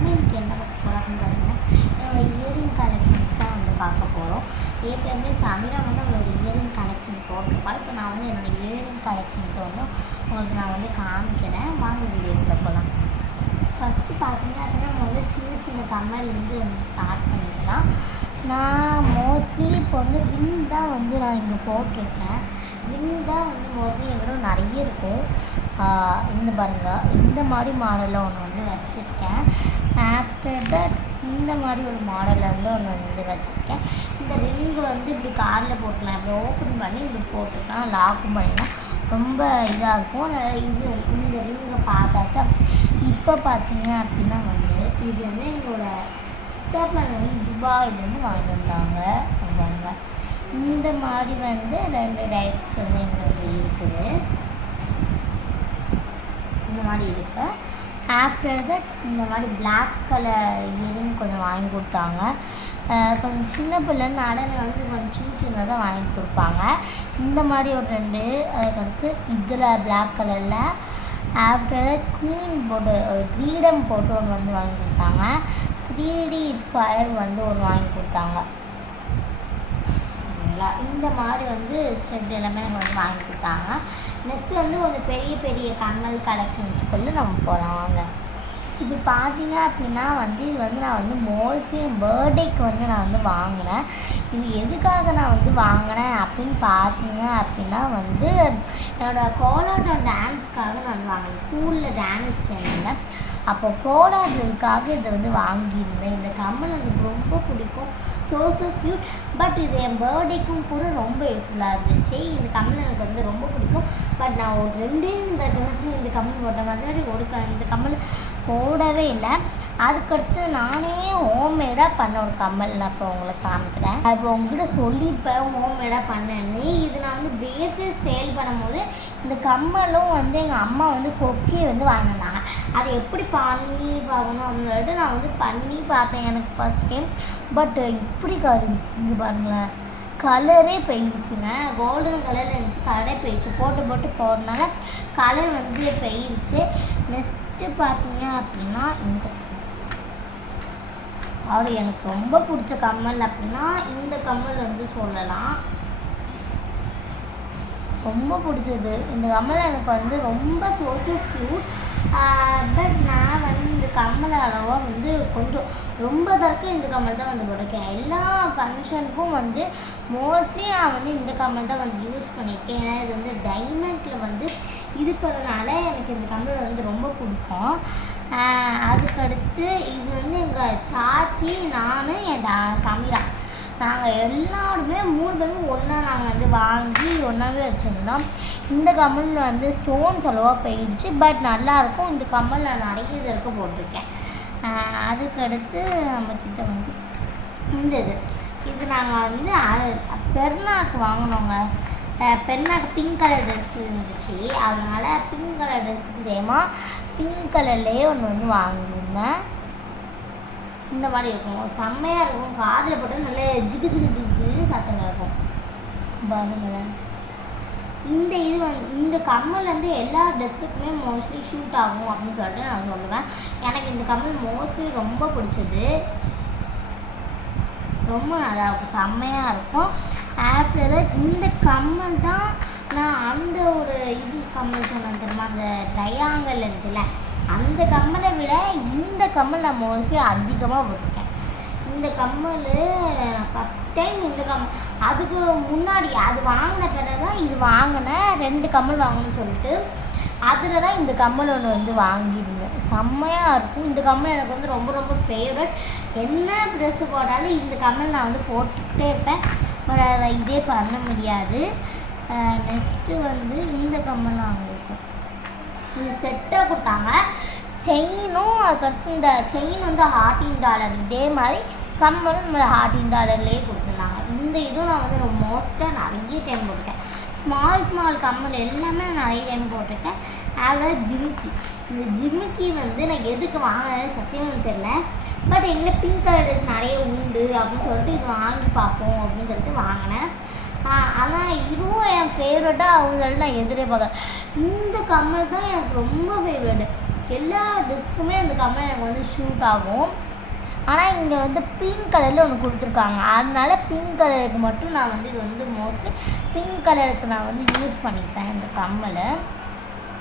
நம்ம இன்றைக்கி என்ன பார்க்க போகிறோம்னு பார்த்தீங்கன்னா என்னோடய இயரிங் கலெக்ஷன்ஸ் தான் வந்து பார்க்க போகிறோம். ஏற்கனவே சமீரா வந்து அவளோட இயரிங் கலெக்ஷன் போட்டிருப்பா. இப்போ நான் வந்து என்னோடய இயரிங் கலெக்ஷன்ஸை வந்து உங்களுக்கு நான் வந்து காமிக்கிறேன். வாங்க வீடியோக்குள்ளே போகலாம். ஃபஸ்ட்டு பார்த்தீங்க அப்படின்னா நம்ம வந்து சின்ன சின்ன கம்மல்லேருந்து வந்து ஸ்டார்ட் பண்ணிக்கலாம். நான் மோஸ்ட்லி இப்போ வந்து ரிங் தான் வந்து நான் இங்கே போட்டிருக்கேன். ரிங் தான் வந்து மோஸ்ட்லி எங்களோட நிறைய இருக்கும். இந்த பாருங்கள், இந்த மாதிரி மாடலில் ஒன்று வந்து வச்சுருக்கேன். ஆஃப்டர் தட் இந்த மாதிரி ஒரு மாடலில் வந்து ஒன்று வந்து வச்சுருக்கேன். இந்த ரிங்கு வந்து இப்படி காரில் போட்டுக்கலாம், இப்படி ஓப்பன் பண்ணி இப்படி போட்டுக்கலாம், லாக்கும் பண்ணிக்கலாம். ரொம்ப இதாக இருக்கும். இது இந்த ரிங்கை பார்த்தாச்சா. இப்போ பார்த்தீங்க அப்படின்னா வந்து இது வந்து எங்களோட சித்தப்பா வந்து துபாயிலேருந்து வாங்கிட்டு வந்தாங்க. பாருங்க, இந்த மாதிரி வந்து 2 டைப்ஸ் வந்து எங்களுக்கு இருக்குது. இந்த மாதிரி இருக்கு. ஆஃப்டர் தட் இந்த மாதிரி பிளாக் கலர் இயரிங் கொஞ்சம் வாங்கி கொடுத்தாங்க. கொஞ்சம் சின்ன பிள்ளைன்னு நடனை வந்து கொஞ்சம் சின்ன சின்னதாக வாங்கி கொடுப்பாங்க. இந்த மாதிரி ஒரு 2, அதுக்கடுத்து இதில் பிளாக் கலரில் ஆஃப்டர் தட் குவீன் போட்டு ஒரு கிரீடம் போட்டு ஒன்று வந்து வாங்கி கொடுத்தாங்க. 3D ஸ்கொயர் வந்து ஒன்று வாங்கி கொடுத்தாங்க. இந்த மாதிரி வந்து ஸ்ட்ரெட் எல்லாமே எனக்கு வந்து வாங்கி கொடுத்தாங்க. நெக்ஸ்ட்டு வந்து கொஞ்சம் பெரிய பெரிய கம்மல் கலெக்ஷன்ஸுக்குள்ளே நம்ம போகலாம் வாங்க. இப்போ பார்த்தீங்க அப்படின்னா வந்து இது வந்து நான் வந்து மோஸ்ட்லி என் பர்த்டேக்கு வந்து நான் வந்து வாங்கினேன். இது எதுக்காக நான் வந்து வாங்கினேன் அப்படின்னு பார்த்தீங்க அப்படின்னா வந்து என்னோடய கோலாட்டம் டான்ஸ்க்காக நான் வந்து வாங்கினேன். ஸ்கூலில் டான்ஸ் சேர்ந்தேன். அப்போ கோலாட்டத்துக்காக இதை வந்து வாங்கியிருந்தேன். இந்த கம்மல் எனக்கு ரொம்ப பிடிக்கும். So cute. பட் இது என் பர்த்டேக்கும் கூட ரொம்ப யூஸ்ஃபுல்லாக இருந்துச்சு. இந்த கம்மல் எனக்கு வந்து ரொம்ப பிடிக்கும். பட் நான் ஒரு 2 இந்த கம்மல் போட்ட மாதிரி இந்த கம்மல் போடவே இல்லை. அதுக்கடுத்து நானே ஹோம்மேடாக பண்ண ஒரு கம்மல் நான் இப்போ உங்களுக்கு காமிக்கிறேன். இப்போ உங்ககிட்ட சொல்லியிருப்பேன் ஹோம்மேடாக பண்ணேன்னு. இது நான் வந்து பிரேஸ்லெட் சேல் பண்ணும்போது இந்த கம்மலும் வந்து எங்கள் அம்மா வந்து கொக்கே வந்து வாங்கியிருந்தாங்க. அதை எப்படி பண்ணி பார்க்கணும் அப்படின்னு சொல்லிட்டு நான் வந்து பண்ணி பார்த்தேன் எனக்கு ஃபஸ்ட் டைம். பட் இப்படி இங்கே பாருங்களேன், கலரே போயிடுச்சுங்க. கோல்டன் கலரில் இருந்துச்சு, கலரே போயிடுச்சு. போட்டு போடுறதுனால கலர் வந்து போயிடுச்சு. நெக்ஸ்ட்டு பார்த்தீங்க அப்படின்னா இந்த அவர் எனக்கு ரொம்ப பிடிச்ச கம்மல் அப்படின்னா இந்த கம்மல் வந்து சொல்லலாம். ரொம்ப பிடிச்சது இந்த கம்மல் எனக்கு வந்து ரொம்ப ஸோ க்யூட். பட் நான் வந்து இந்த கம்மல் அளவாக வந்து கொஞ்சம் ரொம்ப தரக்க இந்த கம்மல் தான் வந்து போட்டிருக்கேன். எல்லா ஃபங்க்ஷனுக்கும் வந்து மோஸ்ட்லி நான் வந்து இந்த கம்மல் தான் வந்து யூஸ் பண்ணியிருக்கேன். ஏன்னா இது வந்து டைமண்டில் வந்து இது பண்ணனால எனக்கு இந்த கம்மல் வந்து ரொம்ப பிடிக்கும். அதுக்கடுத்து இது வந்து எங்கள் சாச்சி, நான், என் சமீரா, நாங்கள் எல்லாருமே 3 பேரும் ஒன்றா நாங்கள் வந்து வாங்கி ஒன்றாவே வச்சுருந்தோம். இந்த கம்மல் வந்து ஸ்டோன்ஸ் அளவாக போயிடுச்சு. பட் நல்லாயிருக்கும். இந்த கம்மல் நான் நிறைய இது இருக்க போட்டிருக்கேன். அதுக்கடுத்து நம்மக்கிட்ட வந்து இந்த இது நாங்கள் வந்து பெருநாக்கு வாங்கினோங்க. பெருநாக்கு பிங்க் கலர் ட்ரெஸ் இருந்துச்சு. அதனால் பிங்க் கலர் ட்ரெஸ்ஸுக்கு சேமாக பிங்க் கலர்லேயே ஒன்று வந்து வாங்கியிருந்தேன். இந்த மாதிரி இருக்கும், செம்மையாக இருக்கும். காதில் போட்டால் நல்லா ஜிகு சத்தங்க இருக்கும். பாருங்களேன், இந்த இது வந்து இந்த கம்மல் வந்து எல்லா ட்ரெஸ்ஸுக்குமே மோஸ்ட்லி ஷூட் ஆகும் அப்படின்னு சொல்லிட்டு நான் சொல்லுவேன். எனக்கு இந்த கம்மல் மோஸ்ட்லி ரொம்ப பிடிச்சது. ரொம்ப நல்லாயிருக்கும், செம்மையாக இருக்கும். ஆஃப்டர் தட் இந்த கம்மல் தான் நான் அந்த ஒரு இது கம்மல் சொன்னேன் தெரியுமா, அந்த ட்ரையாங்கல் இருந்துச்சுல்ல, அந்த கம்மலை விட இந்த கம்மல் நான் மோஸ்ட்லி அதிகமாக போட்டிருக்கேன். இந்த கம்மல் நான் ஃபஸ்ட் டைம் இந்த கம்மல், அதுக்கு முன்னாடி அது வாங்கின பிறகு தான் இது வாங்கினேன். 2 கம்மல் வாங்கணும்னு சொல்லிட்டு அதில் தான் இந்த கம்மல் ஒன்று வந்து வாங்கியிருந்தேன். செம்மையாக இருக்கும். இந்த கம்மல் எனக்கு வந்து ரொம்ப ரொம்ப ஃபேவரட். என்ன ட்ரெஸ்ஸு போட்டாலும் இந்த கம்மல் நான் வந்து போட்டுக்கிட்டே இருப்பேன். பட் அதை இதே பண்ண முடியாது. நெக்ஸ்ட்டு வந்து இந்த கம்மல் வாங்கியிருக்கேன். இது செட்டாக கொடுத்தாங்க. செயினும் அதுக்கடுத்து இந்த செயின் வந்து $100 இதே மாதிரி கம்மலும் இந்த மாதிரி $100 கொடுத்துருந்தாங்க. இந்த இதுவும் நான் வந்து மோஸ்ட்டாக நிறைய டைம் போட்டிருக்கேன். ஸ்மால் கம்மல் எல்லாமே நான் நிறைய டைம் போட்டிருக்கேன். அதில் ஜிமிக்கி, இந்த ஜிமிக்கி வந்து நான் எதுக்கு வாங்கினேன்னு சத்தியமாக தெரியல. பட் எங்கிட்ட பிங்க் கலர் ட்ரெஸ் நிறைய உண்டு அப்படின்னு சொல்லிட்டு இது வாங்கி பார்ப்போம் அப்படின்னு சொல்லிட்டு வாங்கினேன். ஆனால் இதுவும் என் ஃபேவரெட்டாக அவங்க சொல்லிட்டு நான் எதிரே பார்க்குறேன். இந்த கம்மல் தான் எனக்கு ரொம்ப ஃபேவரெட்டு. எல்லா ட்ரெஸ்க்குமே அந்த கம்மல் எனக்கு வந்து ஷூட் ஆகும். ஆனால் இங்கே வந்து பிங்க் கலரில் ஒன்று கொடுத்துருக்காங்க. அதனால பிங்க் கலருக்கு மட்டும் நான் வந்து இது வந்து மோஸ்ட்லி பிங்க் கலருக்கு நான் வந்து யூஸ் பண்ணிப்பேன். இந்த கம்மலை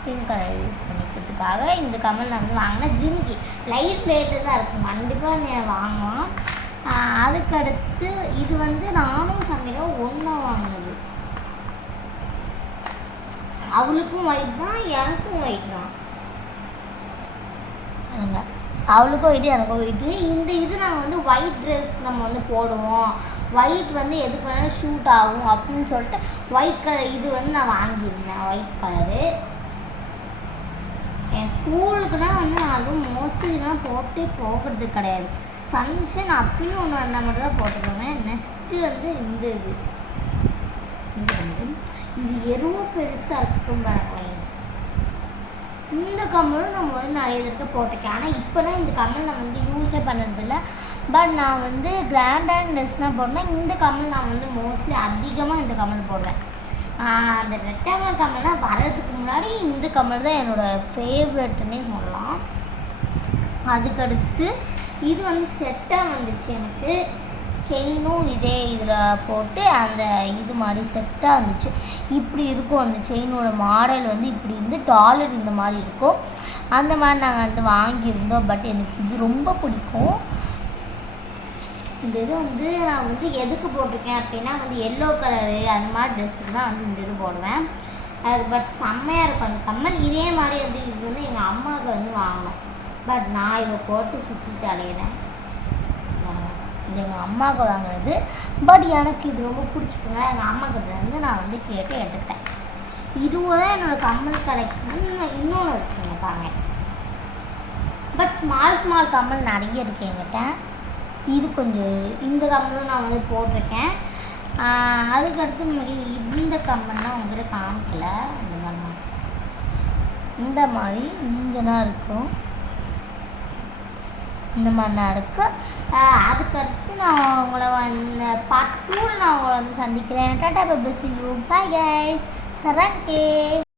பிங்க் கலர் யூஸ் பண்ணிக்கிறதுக்காக இந்த கம்மல் நான் வந்து வாங்கினேன். ஜிமிக்கி லைட் வெயிட்டு தான் இருக்கும், கண்டிப்பாக நீ வாங்கலாம். அதுக்கடுத்து இது வந்து நானும் சமையலும் ஒன்றா வாங்கினது. அவளுக்கும் ஒயிட் தான், எனக்கும் ஒயிட் தான். பாருங்க, அவளுக்கும் ஒயிட்டு எனக்கும் ஒயிட்டு. இந்த இது நாங்கள் வந்து ஒயிட் ட்ரெஸ் நம்ம வந்து போடுவோம், ஒயிட் வந்து எதுக்கு வேணாலும் ஷூட் ஆகும் அப்படின்னு சொல்லிட்டு ஒயிட் கலர் இது வந்து நான் வாங்கியிருந்தேன். ஒயிட் கலரு என் ஸ்கூலுக்குனா வந்து நான் அதுவும் மோஸ்ட்லி இதெல்லாம் போட்டே போகிறது கிடையாது. ஃபங்க்ஷன் அப்பயும் ஒன்று வந்தால் மட்டும் தான் போட்டுக்குவேன். நெக்ஸ்ட்டு வந்து இந்த இது வந்து இது எவ்வளோ பெருசாக இருக்கும் பாருங்களேன். இந்த கம்மலும் நம்ம வந்து நிறைய தடவை போட்டிருக்கேன். ஆனால் இப்போனா இந்த கம்மல் நான் வந்து யூஸே பண்ணுறதில்ல. பட் நான் வந்து கிராண்டான ட்ரெஸ்னால் போடுறேன். இந்த கம்மல் நான் வந்து மோஸ்ட்லி அதிகமாக இந்த கம்மல் போடுவேன். அந்த ரெக்டாங்கிள் கம்மல்லாம் வர்றதுக்கு முன்னாடி இந்த கம்மல் தான் என்னோடய ஃபேவரெட்டுன்னே சொல்லலாம். அதுக்கடுத்து இது வந்து செட்டாக வந்துச்சு எனக்கு. செயினும் இதே இதில் போட்டு அந்த இது மாதிரி செட்டாக இருந்துச்சு. இப்படி இருக்கும் அந்த செயினோட மாடல் வந்து இப்படி இருந்து டாலர் இந்த மாதிரி இருக்கும். அந்த மாதிரி நாங்கள் வந்து வாங்கியிருந்தோம். பட் எனக்கு இது ரொம்ப பிடிக்கும். இந்த இது வந்து நான் வந்து எதுக்கு போட்டிருக்கேன் அப்படின்னா வந்து எல்லோ கலரு அந்த மாதிரி ட்ரெஸ்ஸுக்கு தான் வந்து இந்த இது போடுவேன். பட் செம்மையாக இருக்கும் அந்த கம்மல். இதே மாதிரி வந்து இது வந்து எங்கள் அம்மாவுக்கு வந்து வாங்கினோம். பட் நான் இதை போட்டு சுற்றிட்டு அலையிறேன். இது எங்கள் அம்மாவுக்கு வாங்கினது. பட் எனக்கு இது ரொம்ப பிடிச்சிக்குங்க. எங்கள் அம்மாக்கிட்ட வந்து நான் வந்து கேட்டு எடுத்தேன். இதுதான் என்னோடய கம்மல் கலெக்ஷன். இன்னொன்று இருக்குங்க பாருங்க. பட் ஸ்மால் கம்மல் நிறைய இருக்குது என்கிட்ட. இது கொஞ்சம் இந்த கம்மலும் நான் வந்து போட்டிருக்கேன். அதுக்கடுத்து இந்த கம்மல்லாம் உங்கள்கிட்ட காமிக்கல. இந்த மாதிரி இங்கேனா இருக்கும், இந்த மாதிரினா இருக்குது. அதுக்கடுத்து நான் உங்களை வந்து பார்ட் 2 நான் உங்களை வந்து சந்திக்கிறேன். Tata bye bye, see you, bye guys. சரண்கே.